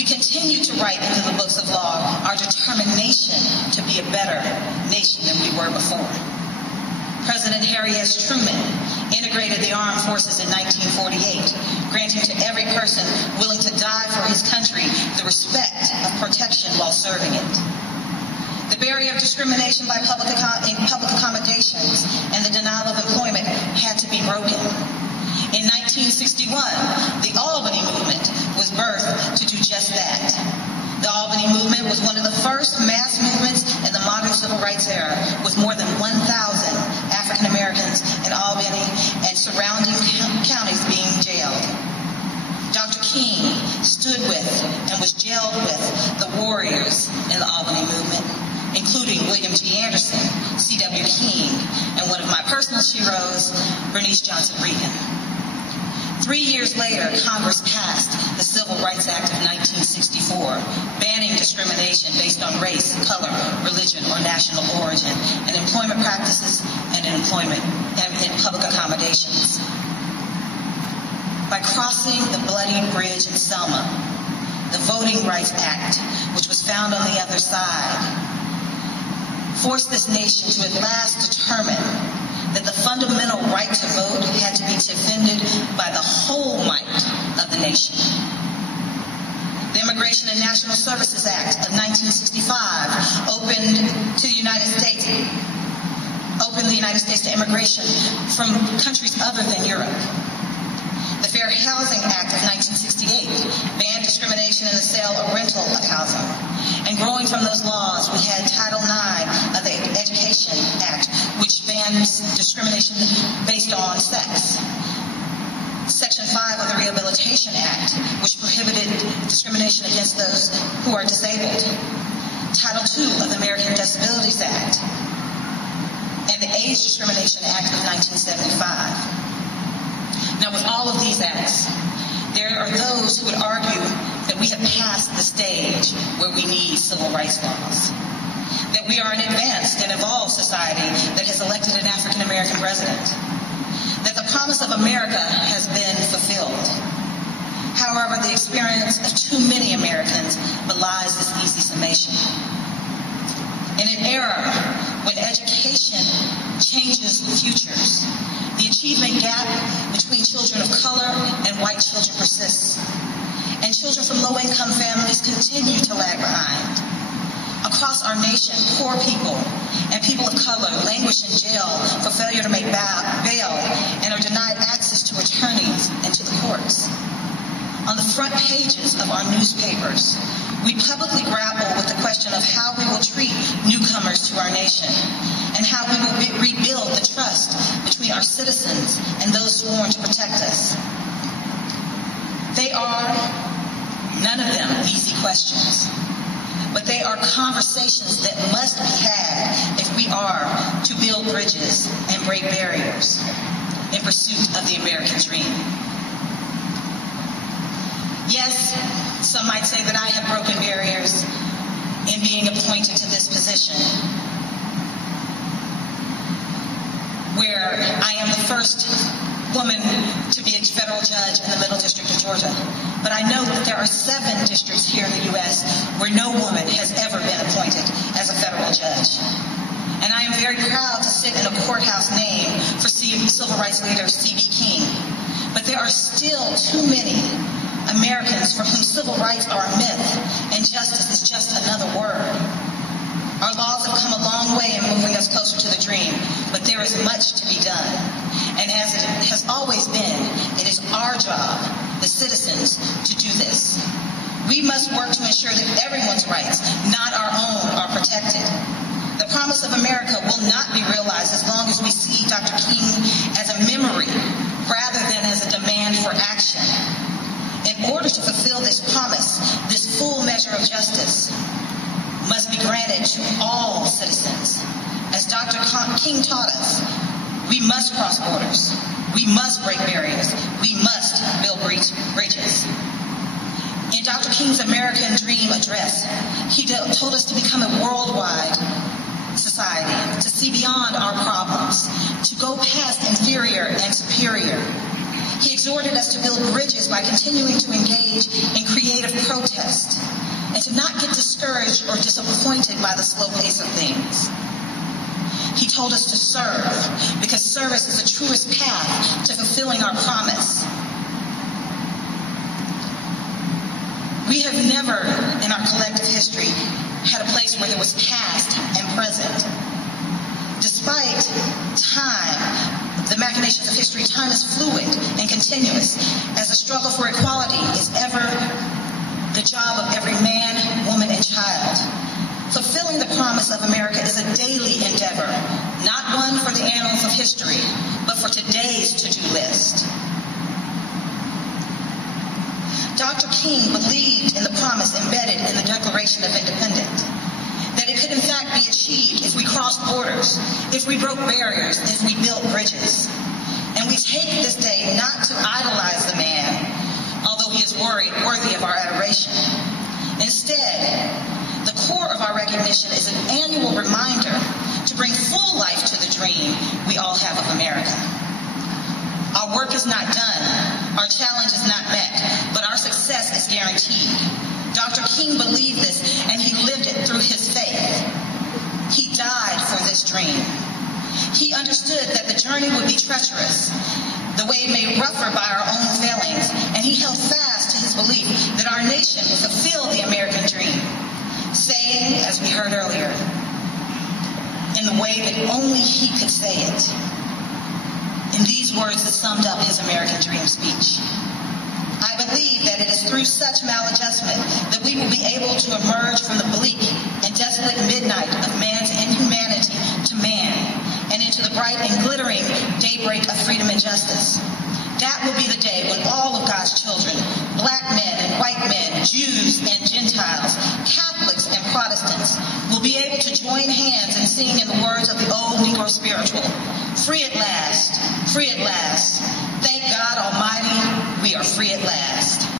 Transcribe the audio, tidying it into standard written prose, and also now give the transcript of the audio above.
We continue to write into the books of law our determination to be a better nation than we were before. President Harry S. Truman integrated the armed forces in 1948, granting to every person willing to die for his country the respect of protection while serving it. The barrier of discrimination by public accommodations and the denial of employment had to be broken. In 1961, the Albany movement was birthed to do just that. The Albany movement was one of the first mass movements in the modern civil rights era, with more than 1,000 African Americans in Albany and surrounding counties being jailed. Dr. King stood with and was jailed with the warriors in the Albany movement, including William G. Anderson, C.W. King, and one of my personal heroes, Bernice Johnson Reagan. 3 years later, Congress passed the Civil Rights Act of 1964, banning discrimination based on race, color, religion, or national origin in employment practices and in public accommodations. By crossing the bloody bridge in Selma, the Voting Rights Act, which was found on the other side, forced this nation to at last determine that the fundamental right to vote had to be defended by the whole might of the nation. The Immigration and National Services Act of 1965 opened the United States to immigration from countries other than Europe. The Fair Housing Act of 1968 banned discrimination in the sale or rental of housing. And growing from those laws, we had Title IX of the Education Act, which bans discrimination based on sex. Section 5 of the Rehabilitation Act, which prohibited discrimination against those who are disabled. Title II of the American Disabilities Act, and the Age Discrimination Act of 1975. Now, with all of these acts, there are those who would argue that we have passed the stage where we need civil rights laws, that we are an advanced and evolved society that has elected an African American president, that the promise of America has been fulfilled. However, the experience of too many Americans belies this easy summation. In an era when education changes futures, the achievement gap between children of color and white children persists, and children from low-income families continue to lag behind. Across our nation, poor people and people of color languish in jail for failure to make bail and are denied access to attorneys and to the courts. On the front pages of our newspapers, we publicly grapple with the question of how we will treat newcomers to our nation and how we will rebuild the trust between our citizens and those sworn to protect us. They are, none of them, easy questions, but they are conversations that must be had if we are to build bridges and break barriers in pursuit of the American dream. Yes, some might say that I have broken barriers in being appointed to this position, where I am the first woman to be a federal judge in the Middle District of Georgia. But I know that there are 7 districts here in the U.S. where no woman has ever been appointed as a federal judge. And I am very proud to sit in a courthouse named for civil rights leader C.B. King. But there are still too many Americans for whom civil rights are a myth and justice is just another word. Our laws have come a long way in moving us closer to the dream, but there is much to be done. And as it has always been, it is our job, the citizens, to do this. We must work to ensure that everyone's rights, not our own, are protected. The promise of America will not be realized as long as we see Dr. King as a memory rather than as a demand for action. In order to fulfill this promise, this full measure of justice must be granted to all citizens. As Dr. King taught us, we must cross borders. We must break barriers. We must build bridges. In Dr. King's American Dream address, he told us to become a worldwide society, to see beyond our problems, to go past inferior and superior. He exhorted us to build bridges by continuing to engage in creative protest, or disappointed by the slow pace of things. He told us to serve, because service is the truest path to fulfilling our promise. We have never, in our collective history, had a place where there was past and present. Despite time, the machinations of history, time is fluid and continuous, as the struggle for equality is ever the job of every man, woman, and child. Fulfilling the promise of America is a daily endeavor, not one for the annals of history, but for today's to-do list. Dr. King believed in the promise embedded in the Declaration of Independence, that it could in fact be achieved if we crossed borders, if we broke barriers, if we built bridges. And we take this day not to idolize the man, although he is worthy of our adoration. Instead, the core of our recognition is an annual reminder to bring full life to the dream we all have of America. Our work is not done, our challenge is not met, but our success is guaranteed. Dr. King believed this, and he lived it through his faith. He died for this dream. He understood that the journey would be treacherous, the way made rougher by our own failings, and he held fast to his belief that our nation would fulfill the American dream, saying, as we heard earlier, in the way that only he could say it. In these words that summed up his American dream speech. I believe that it is through such maladjustment that we will be able to emerge from the bleak and desolate midnight of man's inhumanity to man, and into the bright and glittering daybreak of freedom and justice. That will be the day when all of God's children, black men and white men, Jews and Gentiles, Catholics and Protestants, will be able to join hands and sing in the words of the old Negro spiritual, free at last,